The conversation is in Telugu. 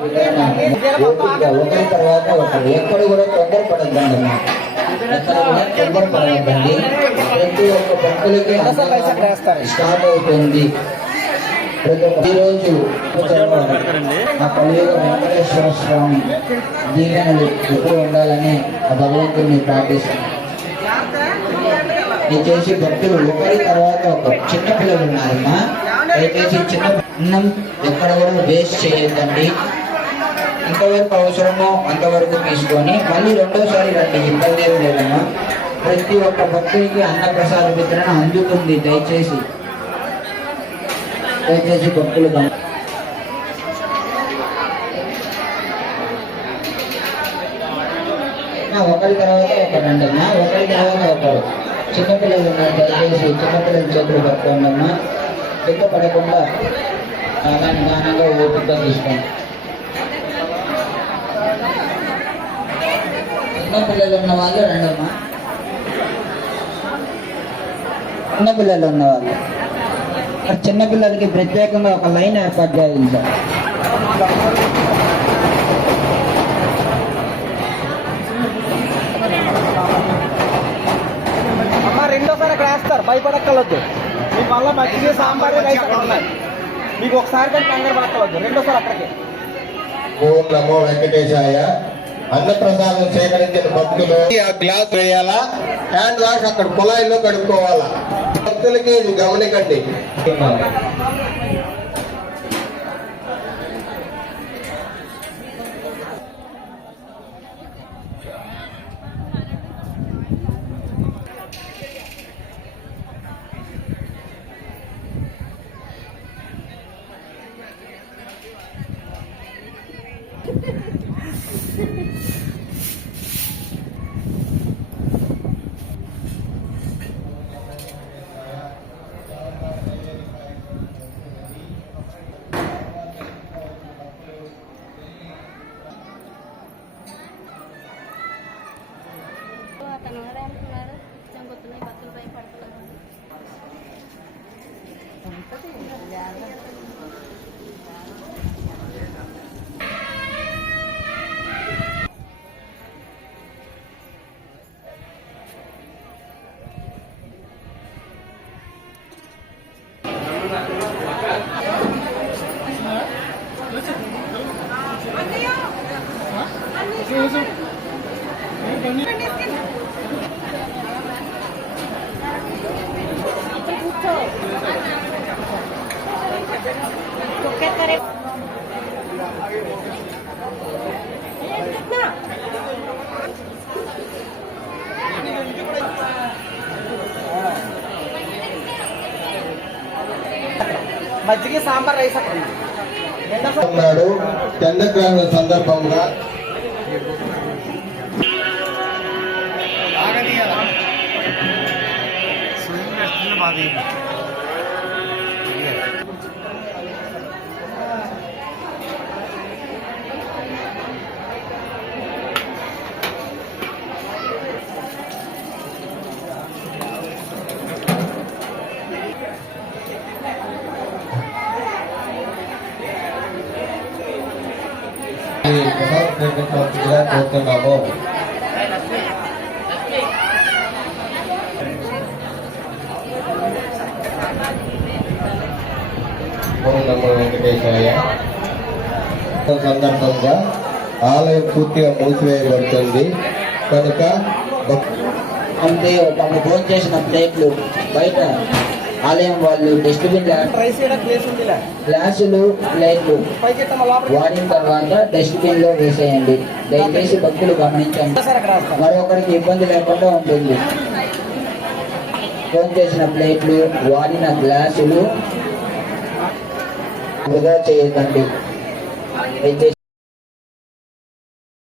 ఒకరి తర్వాత ఒకరు ఎక్కడ కూడా తొందరపడద్దండి. తొందరపడద్దండి. ప్రతి ఒక్క భక్తులకి స్టార్ట్ అవుతుంది. ఈరోజు ఆ కలియుగ వెంకటేశ్వర స్వామి దీవెనలు ఎప్పుడు ఉండాలని ఆ భగవంతుడిని ప్రార్థిస్తున్నాను. దయచేసి భక్తులు ఒకరి తర్వాత ఒక చిన్నపిల్లలు ఉన్నారమ్మా. దయచేసి చిన్న అన్నం ఎక్కడ కూడా వేస్ట్ చేయొద్దండి. ఎంతవరకు అవసరమో అంతవరకు తీసుకొని మళ్ళీ రెండోసారి రండి, ఇబ్బంది ఏం లేదమ్మా. ప్రతి ఒక్క భక్తుడికి అన్నప్రసాద వితరణ అందుతుంది. దయచేసి భక్తులు ఒకరి తర్వాత ఒకరు రండమ్మా. ఒకరి తర్వాత ఒకరు చిన్నపిల్లలు ఉన్నారు. దయచేసి చిన్నపిల్లల చేతులు పట్టుకోండమ్మా. కింద పడకుండా నిదానంగా ఓపికగా తీసుకోండి. చిన్నపిల్లలు ఉన్న వాళ్ళు రండమ్మా. చిన్నపిల్లలు ఉన్నవాళ్ళు చిన్నపిల్లలకి ప్రత్యేకంగా ఒక లైన్ ఏర్పాటు చేయాలి సార్. అమ్మ రెండోసారి అక్కడ వేస్తారు, భయపడక్కర్లొద్దు. మీకు వల్ల మజ్జిగ సాంబార్ రైస్ అక్కడ ఉన్నాయి. మీకు ఒకసారి కానీ కంగారు పడవద్దు, రెండోసారి అక్కడికి. ఓం నమో వెంకటేశాయ. అన్నప్రసాదం సేకరించిన భక్తులు ఆ గ్లాస్ వేయాలా, హ్యాండ్ వాష్ అక్కడ కుళాయిలో కడుక్కోవాలా. భక్తులకి ఇది గమనికండి. మజ్జిగ సాంబార్ రైస్ అక్కడ ఉన్నాడు. చంద్రగ్రహణం సందర్భంగా కోరుతున్నాము. ఓం నమో వెంకటేశాయ. సందర్భంగా ఆలయం పూర్తిగా మూసివేయబడుతుంది కనుక అంతే తమ ఫోన్ చేసిన ప్లేట్లు బయట ఆలయం వాళ్ళు డస్ట్బిన్ గ్లాసులు ప్లేట్లు వాడిన తర్వాత డస్ట్బిన్ లో వేసేయండి. దయచేసి భక్తులు గమనించండి, మరొకరికి ఇబ్బంది లేకుండా ఉంటుంది. ఫోన్ చేసిన ప్లేట్లు వాడిన గ్లాసులు వృధా చేయకండి.